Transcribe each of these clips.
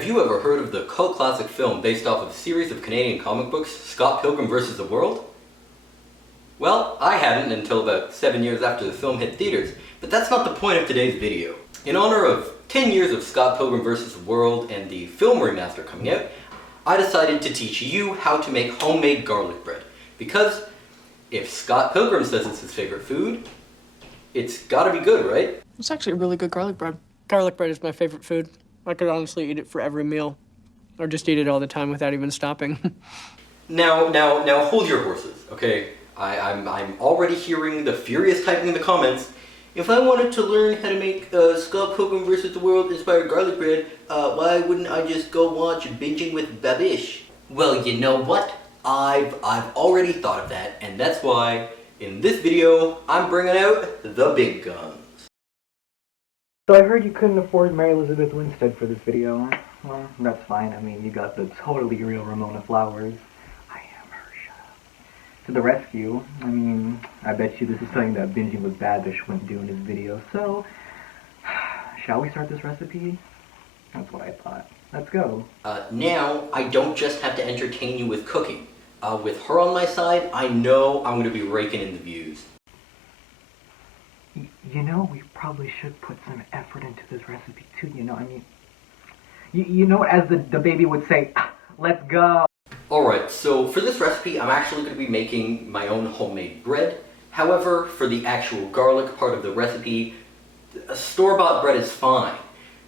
Have you ever heard of the cult classic film based off of a series of Canadian comic books, Scott Pilgrim vs. the World? Well, I hadn't until about 7 years after the film hit theaters, but that's not the point of today's video. In honor of 10 years of Scott Pilgrim vs. the World and the film remaster coming out, I decided to teach you how to make homemade garlic bread. Because if Scott Pilgrim says it's his favorite food, it's gotta be good, right? It's actually really good garlic bread. Garlic bread is my favorite food. I could honestly eat it for every meal, or just eat it all the time without even stopping. Now hold your horses, okay? I'm already hearing the furious typing in the comments. If I wanted to learn how to make Scott Pilgrim vs. the World inspired garlic bread, why wouldn't I just go watch Binging with Babish? Well, you know what? I've already thought of that, and that's why in this video I'm bringing out the big guns. So I heard you couldn't afford Mary Elizabeth Winstead for this video. Well, that's fine. I mean, you got the totally real Ramona Flowers. I am her, shut up. To the rescue. I mean, I bet you this is something that Binging with Babish wouldn't do in his video. So, shall we start this recipe? That's what I thought. Let's go. Now, I don't just have to entertain you with cooking. With her on my side, I know I'm going to be raking in the views. You know, we probably should put some effort into this recipe too, you know, I mean, you know, as the baby would say, let's go. Alright, so for this recipe, I'm actually going to be making my own homemade bread. However, for the actual garlic part of the recipe, store-bought bread is fine.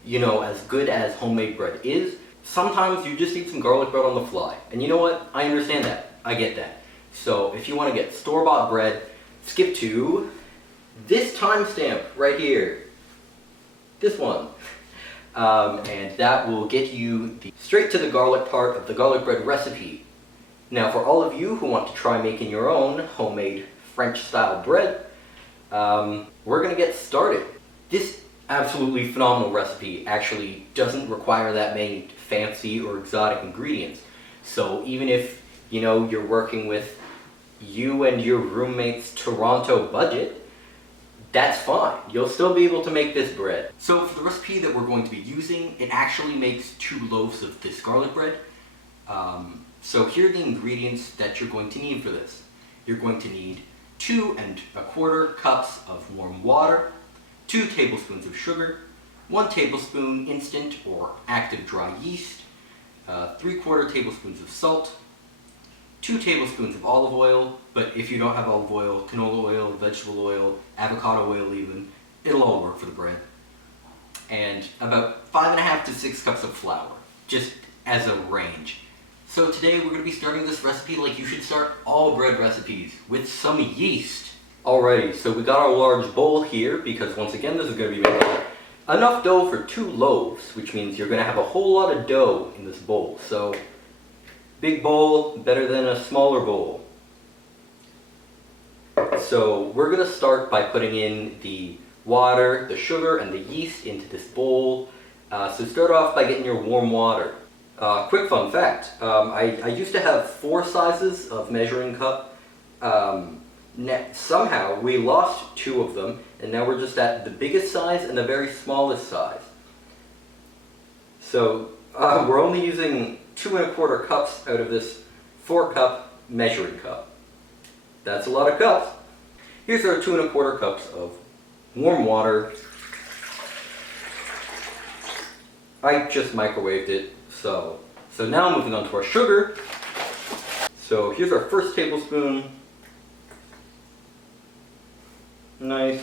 You know, as good as homemade bread is, sometimes you just need some garlic bread on the fly. And you know what? I understand that. I get that. So if you want to get store-bought bread, skip to this timestamp right here. This one. And that will get you straight to the garlic part of the garlic bread recipe. Now for all of you who want to try making your own homemade French-style bread, we're going to get started. This absolutely phenomenal recipe actually doesn't require that many fancy or exotic ingredients. So even if, you know, you're working with you and your roommate's Toronto budget, that's fine. You'll still be able to make this bread. So for the recipe that we're going to be using, it actually makes 2 loaves of this garlic bread. So here are the ingredients that you're going to need for this. You're going to need 2 1/4 cups of warm water, 2 tablespoons of sugar, 1 tablespoon instant or active dry yeast, 3/4 tablespoons of salt, 2 tablespoons of olive oil, but if you don't have olive oil, canola oil, vegetable oil, avocado oil even, it'll all work for the bread. And about 5.5 to 6 cups of flour, just as a range. So today we're going to be starting this recipe like you should start all bread recipes, with some yeast. Alrighty, so we got our large bowl here, because once again this is going to be making enough dough for 2 loaves, which means you're going to have a whole lot of dough in this bowl. So big bowl, better than a smaller bowl. So we're going to start by putting in the water, the sugar, and the yeast into this bowl. So start off by getting your warm water. Quick fun fact, I used to have 4 sizes of measuring cup. Somehow we lost 2 of them, and now we're just at the biggest size and the very smallest size. So we're only using 2 1/4 cups out of this 4-cup measuring cup. That's a lot of cups. Here's our 2 1/4 cups of warm water. I just microwaved it, so now moving on to our sugar. So here's our first tablespoon. Nice.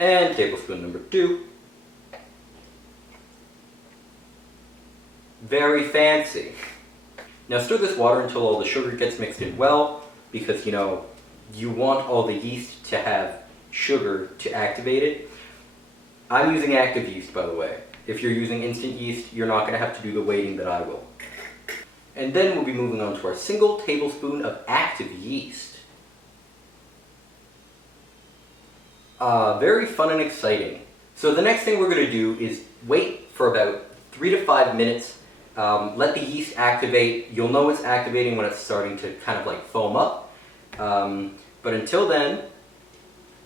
And tablespoon number 2. Very fancy. Now stir this water until all the sugar gets mixed in well, because, you know, you want all the yeast to have sugar to activate it. I'm using active yeast, by the way. If you're using instant yeast, you're not going to have to do the waiting that I will. And then we'll be moving on to our single tablespoon of active yeast. Very fun and exciting. So the next thing we're going to do is wait for about 3 to 5 minutes. Let the yeast activate. You'll know it's activating when it's starting to kind of like foam up. But until then,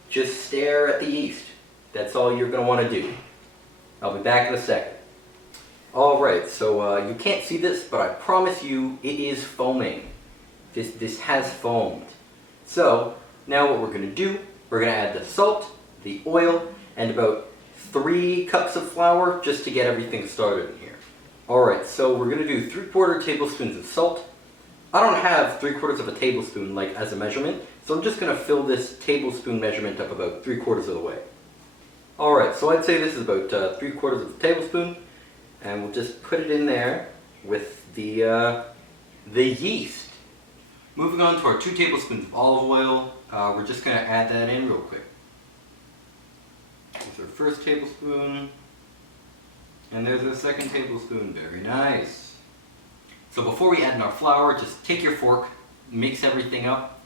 just stare at the yeast. That's all you're going to want to do. I'll be back in a second. Alright, so you can't see this, but I promise you it is foaming. This has foamed. So, now what we're going to do, we're going to add the salt, the oil, and about 3 cups of flour just to get everything started in here. Alright, so we're going to do 3/4 tablespoons of salt. I don't have 3/4 of a tablespoon like as a measurement, so I'm just going to fill this tablespoon measurement up about 3/4 of the way. Alright, so I'd say this is about 3/4 of a tablespoon, and we'll just put it in there with the yeast. Moving on to our 2 tablespoons of olive oil, we're just going to add that in real quick. There's our first tablespoon, and there's our second tablespoon. Very nice. So before we add in our flour, just take your fork, mix everything up,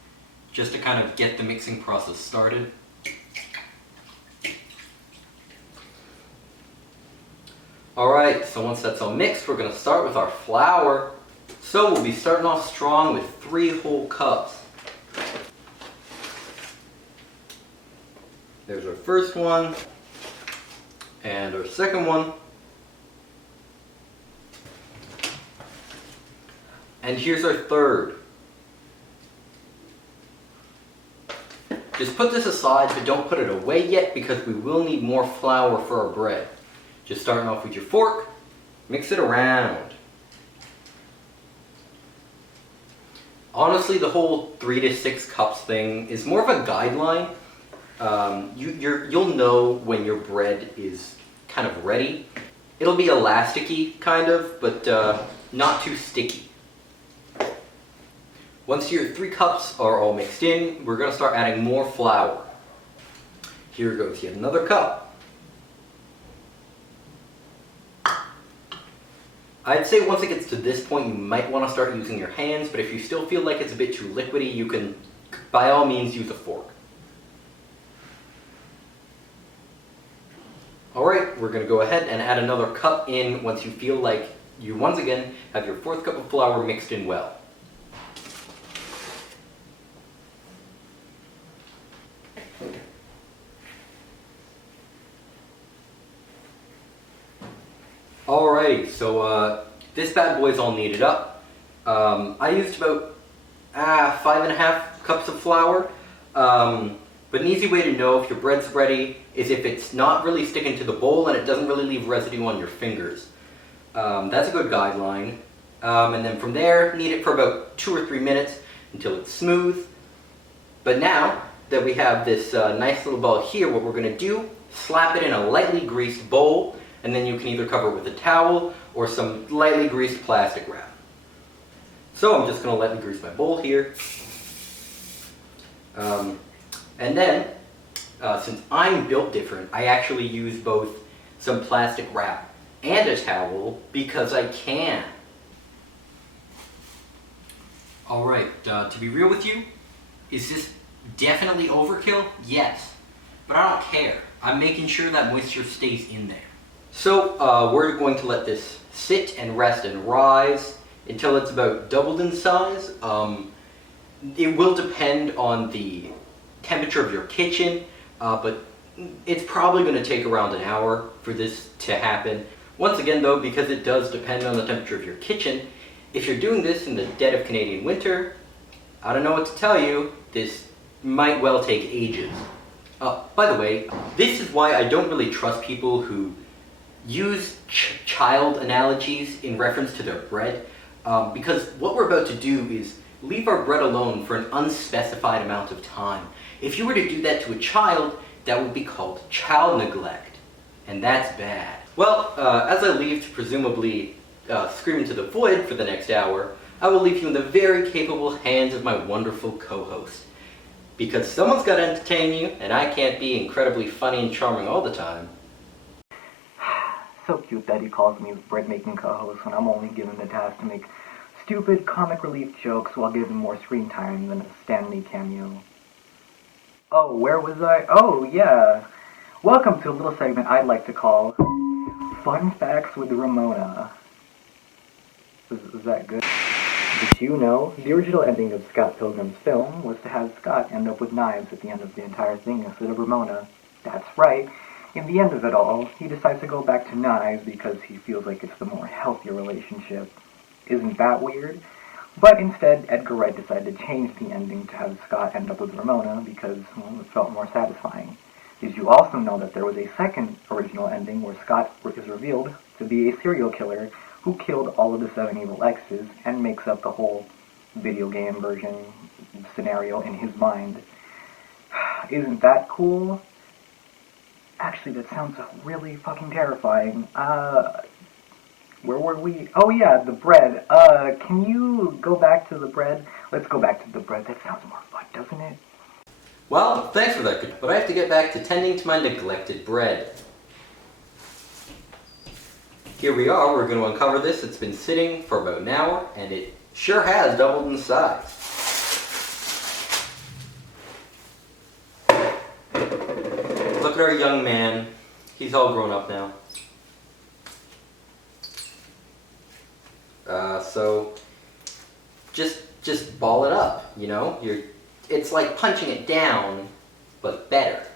just to kind of get the mixing process started. Alright, so once that's all mixed, we're going to start with our flour. So we'll be starting off strong with 3 whole cups. There's our first one, and our second one. And here's our third. Just put this aside, but don't put it away yet because we will need more flour for our bread. Just starting off with your fork, mix it around. Honestly, the whole 3 to 6 cups thing is more of a guideline. You'll know when your bread is kind of ready. It'll be elasticy, kind of, but not too sticky. Once your 3 cups are all mixed in, we're going to start adding more flour. Here goes yet another cup. I'd say once it gets to this point, you might want to start using your hands, but if you still feel like it's a bit too liquidy, you can, by all means, use a fork. Alright, we're going to go ahead and add another cup in once you feel like you, once again, have your 4th cup of flour mixed in well. Alrighty, so this bad boy's all kneaded up. I used about 5.5 cups of flour, but an easy way to know if your bread's ready is if it's not really sticking to the bowl and it doesn't really leave residue on your fingers. That's a good guideline. And then from there, knead it for about 2 or 3 minutes until it's smooth. But now that we have this nice little ball here, what we're going to do, slap it in a lightly greased bowl, and then you can either cover it with a towel or some lightly greased plastic wrap. So I'm just going to lightly grease my bowl here. And then, since I'm built different, I actually use both some plastic wrap and a towel because I can. Alright, to be real with you, is this definitely overkill? Yes. But I don't care. I'm making sure that moisture stays in there. So we're going to let this sit and rest and rise until it's about doubled in size. It will depend on the temperature of your kitchen, but it's probably going to take around an hour for this to happen. Once again though, because it does depend on the temperature of your kitchen, if you're doing this in the dead of Canadian winter, I don't know what to tell you, this might well take ages. By the way, this is why I don't really trust people who use child analogies in reference to their bread, because what we're about to do is leave our bread alone for an unspecified amount of time. If you were to do that to a child, that would be called child neglect, and that's bad. Well, as I leave to presumably scream into the void for the next hour, I will leave you in the very capable hands of my wonderful co-host. Because someone's got to entertain you, and I can't be incredibly funny and charming all the time. So cute that he calls me his bread-making co-host when I'm only given the task to make stupid comic relief jokes while given more screen time than a Stanley cameo. Oh, where was I? Oh, yeah. Welcome to a little segment I'd like to call Fun Facts with Ramona. Was that good? Did you know the original ending of Scott Pilgrim's film was to have Scott end up with knives at the end of the entire thing instead of Ramona? That's right. In the end of it all, he decides to go back to knives because he feels like it's the more healthier relationship. Isn't that weird? But instead, Edgar Wright decided to change the ending to have Scott end up with Ramona because, well, it felt more satisfying. Did you also know that there was a second original ending where Scott is revealed to be a serial killer who killed all of the 7 evil exes and makes up the whole video game version scenario in his mind? Isn't that cool? Actually, that sounds really fucking terrifying. Where were we? Oh yeah, the bread. Can you go back to the bread? Let's go back to the bread. That sounds more fun, doesn't it? Well, thanks for that, but I have to get back to tending to my neglected bread. Here we are, we're going to uncover this. It's been sitting for about an hour, and it sure has doubled in size. Look at our young man. He's all grown up now. So just ball it up, you know? It's like punching it down, but better.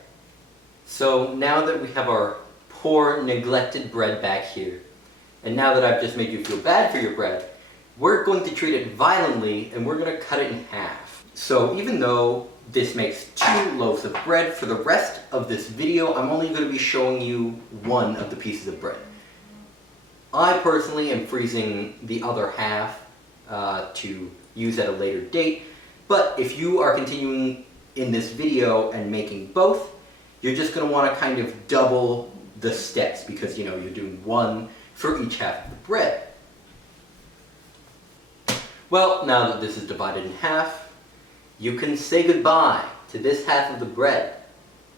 So now that we have our poor, neglected bread back here, and now that I've just made you feel bad for your bread, we're going to treat it violently, and we're going to cut it in half. So even though this makes 2 loaves of bread, for the rest of this video, I'm only going to be showing you one of the pieces of bread. I personally am freezing the other half to use at a later date, but if you are continuing in this video and making both, you're just going to want to kind of double the steps because, you know, you're doing one for each half of the bread. Well, now that this is divided in half, you can say goodbye to this half of the bread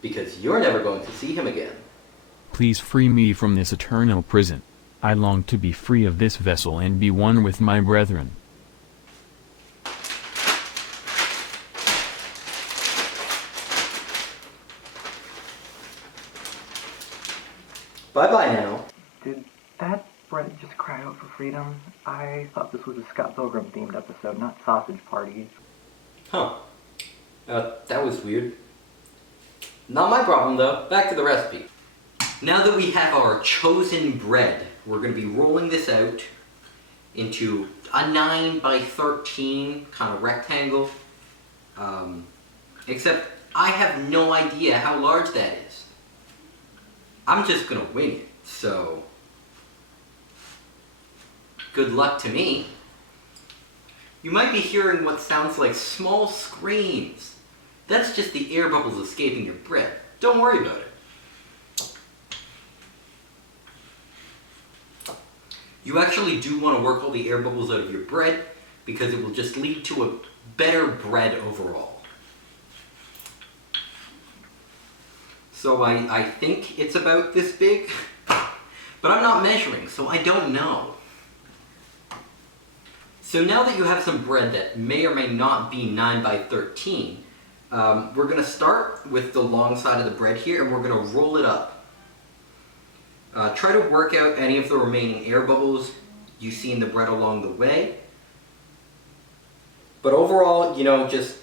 because you're never going to see him again. Please free me from this eternal prison. I long to be free of this vessel and be one with my brethren. Bye-bye now. Did that bread just cry out for freedom? I thought this was a Scott Pilgrim themed episode, not Sausage Party. Huh. That was weird. Not my problem though. Back to the recipe. Now that we have our chosen bread, we're going to be rolling this out into a 9 by 13 kind of rectangle. Except I have no idea how large that is. I'm just going to wing it, so good luck to me. You might be hearing what sounds like small screams. That's just the air bubbles escaping your bread. Don't worry about it. You actually do want to work all the air bubbles out of your bread because it will just lead to a better bread overall. So I think it's about this big, but I'm not measuring, so I don't know. So now that you have some bread that may or may not be 9 by 13, we're going to start with the long side of the bread here and we're going to roll it up. Try to work out any of the remaining air bubbles you see in the bread along the way. But overall, you know, just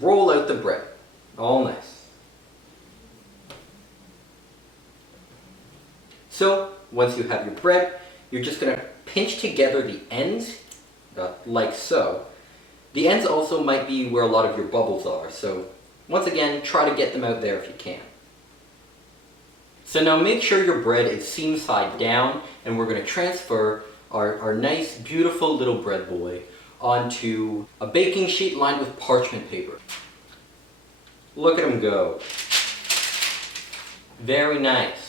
roll out the bread. All nice. So, once you have your bread, you're just going to pinch together the ends, like so. The ends also might be where a lot of your bubbles are, so once again, try to get them out there if you can. So now make sure your bread is seam side down, and we're going to transfer our nice, beautiful little bread boy onto a baking sheet lined with parchment paper. Look at him go. Very nice.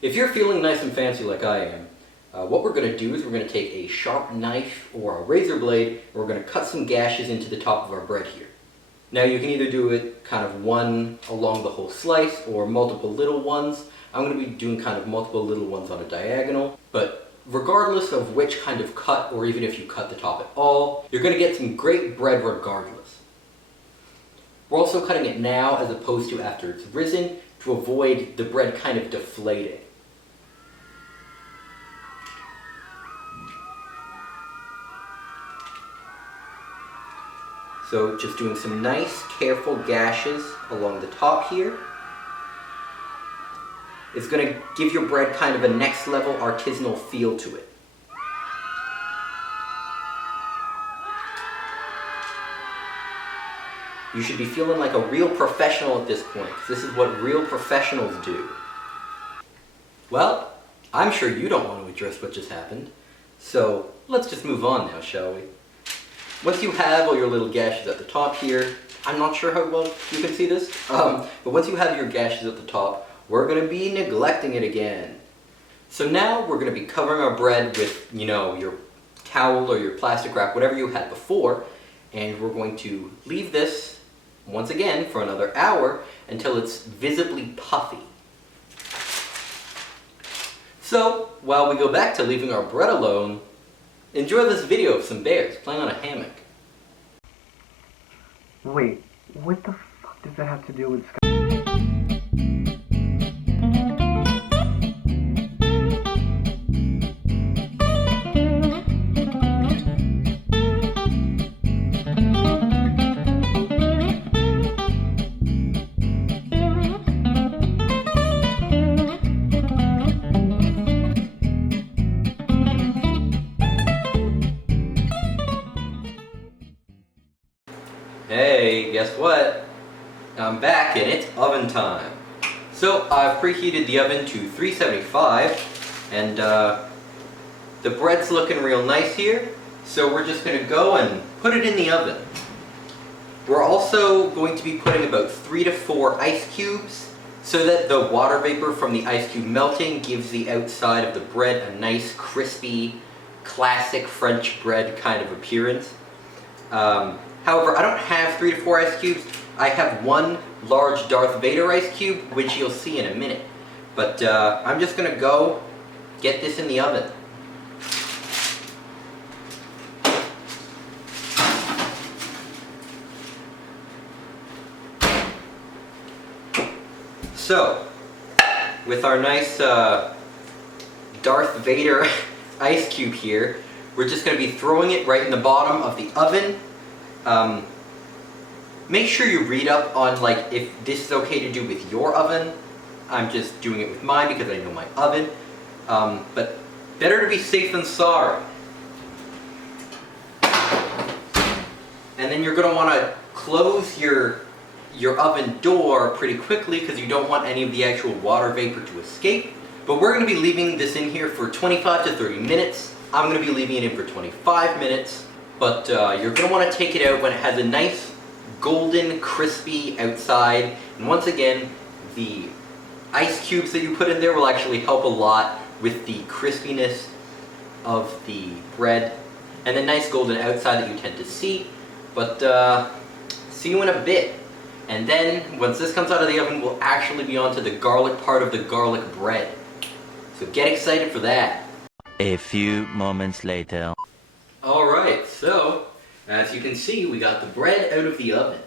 If you're feeling nice and fancy like I am, what we're going to do is we're going to take a sharp knife or a razor blade, and we're going to cut some gashes into the top of our bread here. Now you can either do it kind of one along the whole slice or multiple little ones. I'm going to be doing kind of multiple little ones on a diagonal, but regardless of which kind of cut, or even if you cut the top at all, you're going to get some great bread regardless. We're also cutting it now as opposed to after it's risen to avoid the bread kind of deflating. So just doing some nice, careful gashes along the top here. It's going to give your bread kind of a next level artisanal feel to it. You should be feeling like a real professional at this point, 'cause this is what real professionals do. Well, I'm sure you don't want to address what just happened, so let's just move on now, shall we? Once you have all your little gashes at the top here, I'm not sure how well you can see this, but once you have your gashes at the top, we're going to be neglecting it again. So now we're going to be covering our bread with, your towel or your plastic wrap, whatever you had before, and we're going to leave this once again for another hour until it's visibly puffy. So, while we go back to leaving our bread alone, enjoy this video of some bears playing on a hammock. Wait, what the fuck does that have to do with Scott? Hey, guess what? I'm back and it's oven time. So I've preheated the oven to 375 and the bread's looking real nice here. So we're just going to go and put it in the oven. We're also going to be putting about 3 to 4 ice cubes so that the water vapor from the ice cube melting gives the outside of the bread a nice crispy, classic French bread kind of appearance. However, I don't have 3 to 4 ice cubes. I have one large Darth Vader ice cube, which you'll see in a minute. But I'm just going to go get this in the oven. So, with our nice Darth Vader ice cube here, we're just going to be throwing it right in the bottom of the oven. Make sure you read up on if this is okay to do with your oven. I'm just doing it with mine because I know my oven. But better to be safe than sorry. And then you're going to want to close your oven door pretty quickly because you don't want any of the actual water vapor to escape. But we're going to be leaving this in here for 25 to 30 minutes. I'm going to be leaving it in for 25 minutes. But you're going to want to take it out when it has a nice golden crispy outside. And once again, the ice cubes that you put in there will actually help a lot with the crispiness of the bread and the nice golden outside that you tend to see. But see you in a bit. And then once this comes out of the oven, we'll actually be on to the garlic part of the garlic bread. So get excited for that. A few moments later. Alright, so as you can see, we got the bread out of the oven.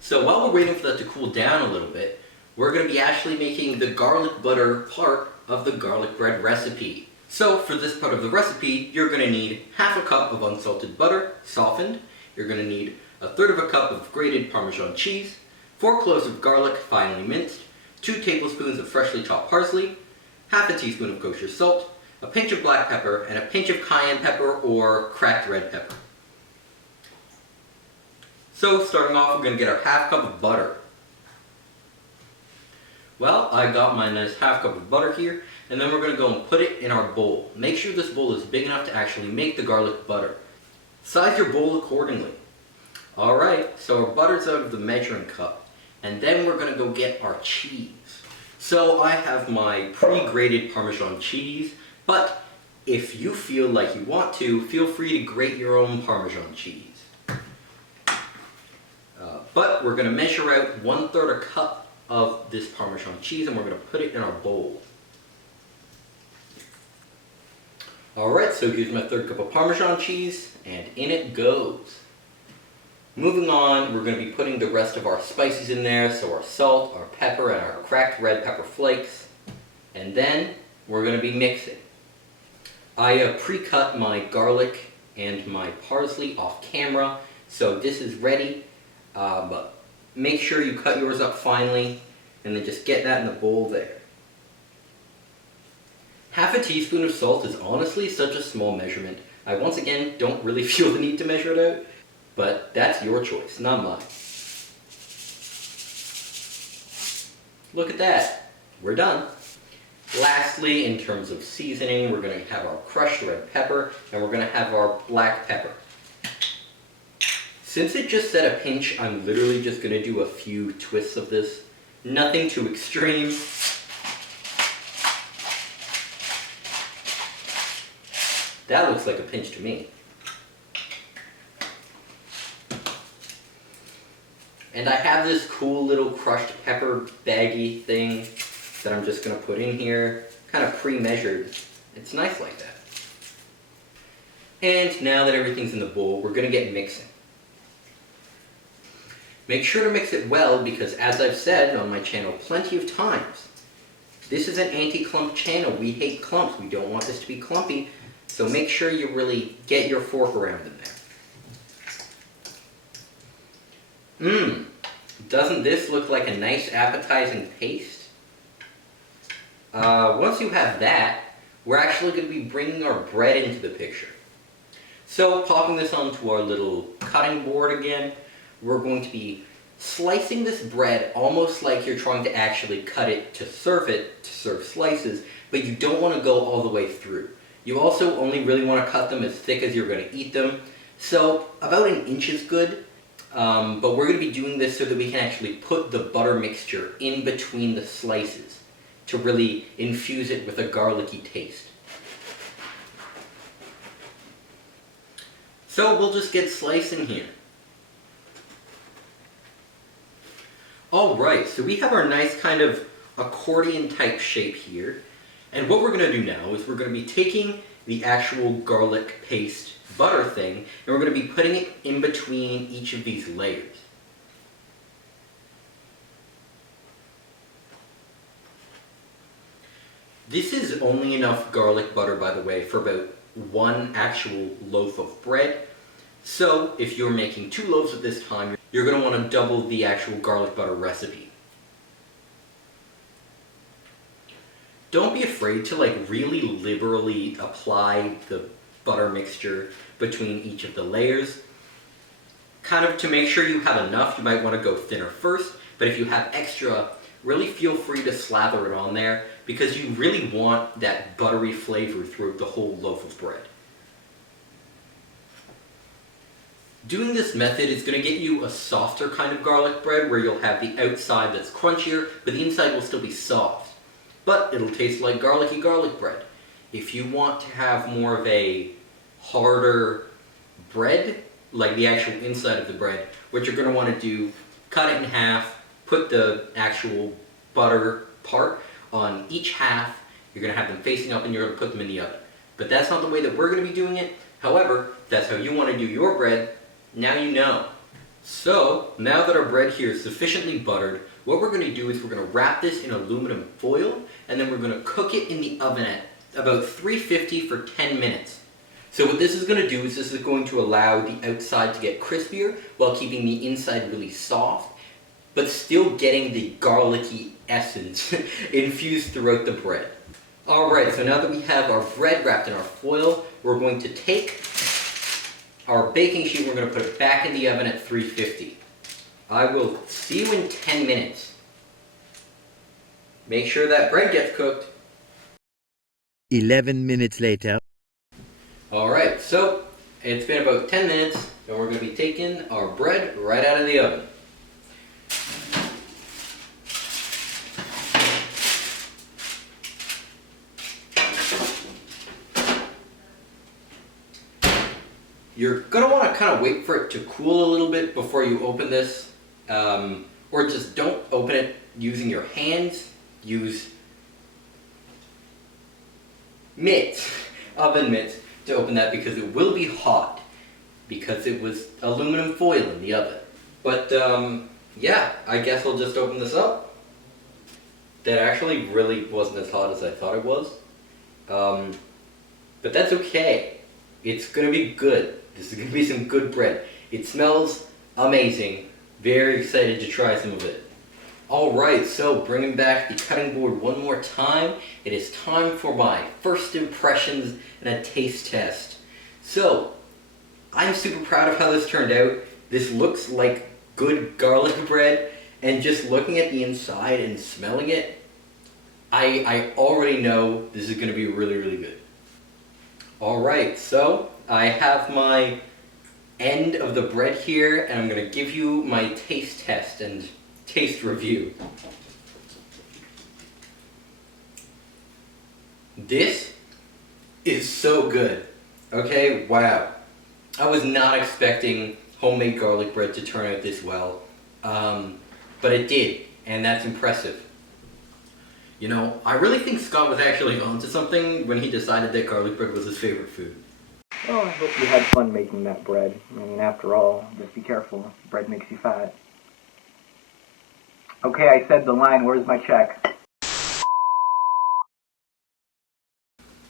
So while we're waiting for that to cool down a little bit, we're going to be actually making the garlic butter part of the garlic bread recipe. So for this part of the recipe, you're going to need half a cup of unsalted butter, softened. You're going to need a third of a cup of grated Parmesan cheese, 4 cloves of garlic finely minced, 2 tablespoons of freshly chopped parsley, half a teaspoon of kosher salt, a pinch of black pepper, and a pinch of cayenne pepper or cracked red pepper. So starting off, we're going to get our half cup of butter. Well, I got my nice half cup of butter here, and then we're going to go and put it in our bowl. Make sure this bowl is big enough to actually make the garlic butter. Size your bowl accordingly. Alright, so our butter's out of the measuring cup, and then we're going to go get our cheese. So I have my pre-grated Parmesan cheese, but if you feel like you want to, feel free to grate your own Parmesan cheese. But we're going to measure out 1/3 a cup of this Parmesan cheese and we're going to put it in our bowl. Alright, so here's my 1/3 cup of Parmesan cheese and in it goes. Moving on, we're going to be putting the rest of our spices in there, so our salt, our pepper, and our cracked red pepper flakes. And then we're going to be mixing. I pre-cut my garlic and my parsley off camera, so this is ready. But make sure you cut yours up finely and then just get that in the bowl there. Half a teaspoon of salt is honestly such a small measurement. I once again don't really feel the need to measure it out, but that's your choice, not mine. Look at that, we're done. Lastly, in terms of seasoning, we're going to have our crushed red pepper, and we're going to have our black pepper. Since it just said a pinch, I'm literally just going to do a few twists of this. Nothing too extreme. That looks like a pinch to me. And I have this cool little crushed pepper baggy thing that I'm just going to put in here, kind of pre-measured. It's nice like that. And now that everything's in the bowl, we're going to get mixing. Make sure to mix it well because, as I've said on my channel plenty of times, this is an anti-clump channel. We hate clumps. We don't want this to be clumpy. So make sure you really get your fork around in there. Doesn't this look like a nice appetizing paste? Once you have that, we're actually going to be bringing our bread into the picture. So popping this onto our little cutting board again, we're going to be slicing this bread almost like you're trying to actually cut it, to serve slices, but you don't want to go all the way through. You also only really want to cut them as thick as you're going to eat them. So about an inch is good, but we're going to be doing this so that we can actually put the butter mixture in between the slices to really infuse it with a garlicky taste. So we'll just get slicing here. Alright, so we have our nice kind of accordion type shape here. And what we're going to do now is we're going to be taking the actual garlic paste butter thing and we're going to be putting it in between each of these layers. This is only enough garlic butter, by the way, for about one actual loaf of bread. So if you're making 2 loaves at this time, you're going to want to double the actual garlic butter recipe. Don't be afraid to really liberally apply the butter mixture between each of the layers. Kind of to make sure you have enough, you might want to go thinner first, but if you have extra, really feel free to slather it on there because you really want that buttery flavor throughout the whole loaf of bread. Doing this method is going to get you a softer kind of garlic bread where you'll have the outside that's crunchier, but the inside will still be soft. But it'll taste like garlicky garlic bread. If you want to have more of a harder bread, like the actual inside of the bread, what you're going to want to do, cut it in half, put the actual butter part on each half, you're going to have them facing up and you're going to put them in the oven. But that's not the way that we're going to be doing it. However, that's how you want to do your bread. Now you know. So, now that our bread here is sufficiently buttered, what we're going to do is we're going to wrap this in aluminum foil and then we're going to cook it in the oven at about 350 for 10 minutes. So what this is going to do is this is going to allow the outside to get crispier while keeping the inside really soft, but still getting the garlicky essence infused throughout the bread. Alright, so now that we have our bread wrapped in our foil, we're going to take our baking sheet, we're going to put it back in the oven at 350. I will see you in 10 minutes. Make sure that bread gets cooked. 11 minutes later. Alright, so it's been about 10 minutes and we're going to be taking our bread right out of the oven. You're going to want to kind of wait for it to cool a little bit before you open this, or just don't open it using your hands. Use mitts, oven mitts, to open that because it will be hot because it was aluminum foil in the oven. But yeah, I guess I'll just open this up. That actually really wasn't as hot as I thought it was, but that's okay. It's gonna be good. This is gonna be some good bread. It smells amazing. Very excited to try some of it. Alright, so bringing back the cutting board one more time, it is time for my first impressions and a taste test. So, I'm super proud of how this turned out. This looks like good garlic bread, and just looking at the inside and smelling it, I already know this is going to be really, really good. Alright, so I have my end of the bread here, and I'm going to give you my taste test and taste review. This is so good. Okay, wow. I was not expecting homemade garlic bread to turn out this well, but it did, and that's impressive. You know, I really think Scott was actually onto something when he decided that garlic bread was his favorite food. Well, I hope you had fun making that bread. I mean, after all, just be careful. Bread makes you fat. Okay, I said the line. Where's my check?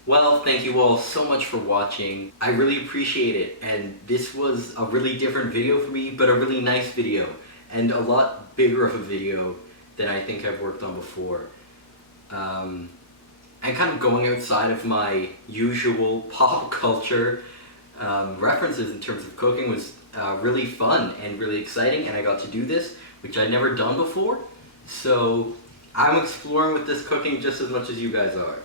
Well, thank you all so much for watching. I really appreciate it, and this was a really different video for me, but a really nice video, and a lot bigger of a video than I think I've worked on before. And kind of going outside of my usual pop culture references in terms of cooking was really fun and really exciting, and I got to do this, which I'd never done before. So I'm exploring with this cooking just as much as you guys are.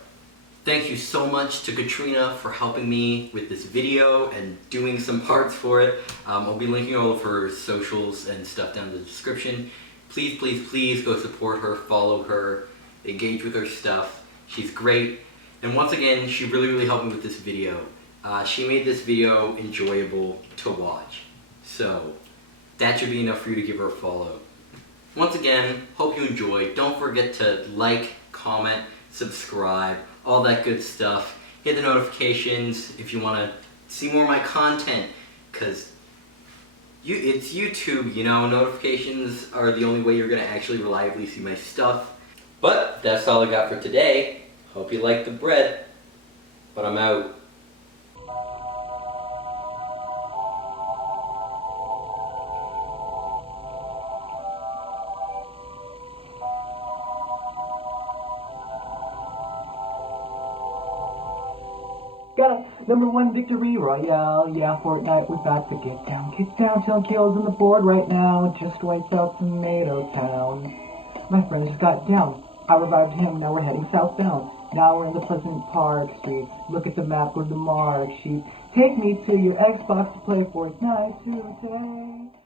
Thank you so much to Katrina for helping me with this video and doing some parts for it. I'll be linking all of her socials and stuff down in the description. Please, please, please go support her, follow her, engage with her stuff. She's great. And once again, she really, really helped me with this video. She made this video enjoyable to watch. So that should be enough for you to give her a follow. Once again, hope you enjoyed. Don't forget to like, comment, subscribe, all that good stuff. Hit the notifications if you want to see more of my content, because it's YouTube, you know, notifications are the only way you're going to actually reliably see my stuff. But that's all I got for today. Hope you like the bread, but I'm out. Got a #1 victory royale, yeah, Fortnite, we're about to get down, till kills on the board right now, just wiped out Tomato Town. My friend just got down, I revived him, now we're heading southbound, now we're in the Pleasant Park Street, look at the map, go to the mark sheet, take me to your Xbox to play Fortnite today.